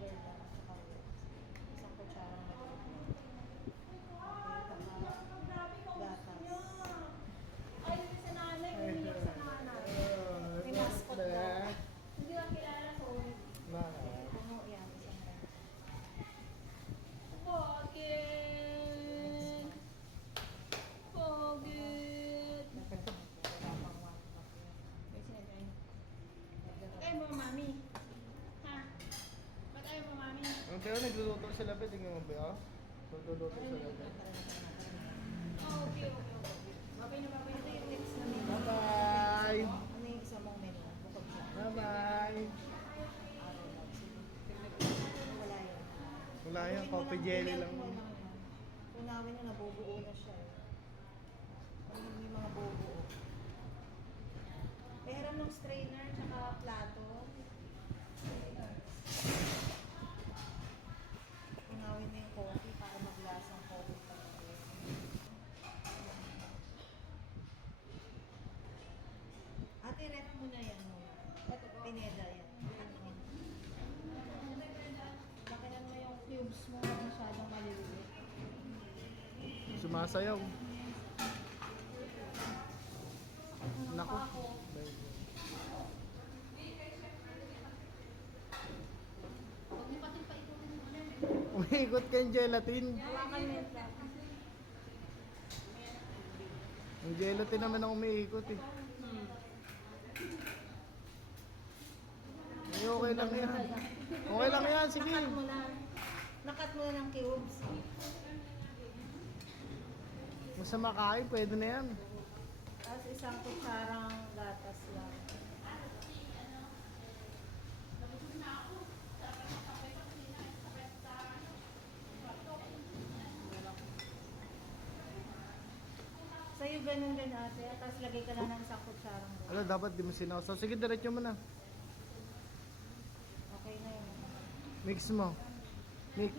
sugar lang, tsaka wet. Isang kutsarang maliit. Okay, gatas. Ay, sa nanay, umiyak sa nanay. May mascot daw. Hindi lang kilala sa ulit. Ano yan, isang lang. Bakit? Bakit? Dapat wala pang one cup yan. May sinagay. Ba't ayaw mo, mami? Ha? Ba't ayaw mo, mami? Ang pero nagluluto sila ba? Tingnan mo ba yun? Nagluluto sila ba? Oh, okay, okay, okay. Babay na, babay Ano na. yung next na menu? Bye-bye! Ano yung isa mong menu? Bukod siya. Bye-bye! Araw lang. Sige. Wala yan. Wala yan, Gawin mo coffee jelly lang. mo lang yan. Tunawin na nabubuo na siya. Ano yung mga bubuo? Meron ng strainer tsaka plato. Tunawin na yung coffee para maglasang coffee pa rin. Ate, ref mo na yan muna. Pineda yan. Lakihan mo yung cubes mo na masyadong maliliit. Sumasayaw. Naku. Ako. Huwag niyo pati paikutin mo. Umiikot kayong gelatin. Hawakan mo yung plato. Ang gelatin naman ang umiikot eh. Ay, okay lang yan. Okay lang yan, sige. Nakat mo na. Nakat mo na ng cubes. Basta makain, pwede na yan. Tapos isang kutsarang gatas lang. Sa'yo ganun din ate. Tapos lagay ka na ng isang kutsarang gatas. Ano, dapat di mo sinawsaw. Sige, diretso mo na. Okay na yun. Mix mo. Mix.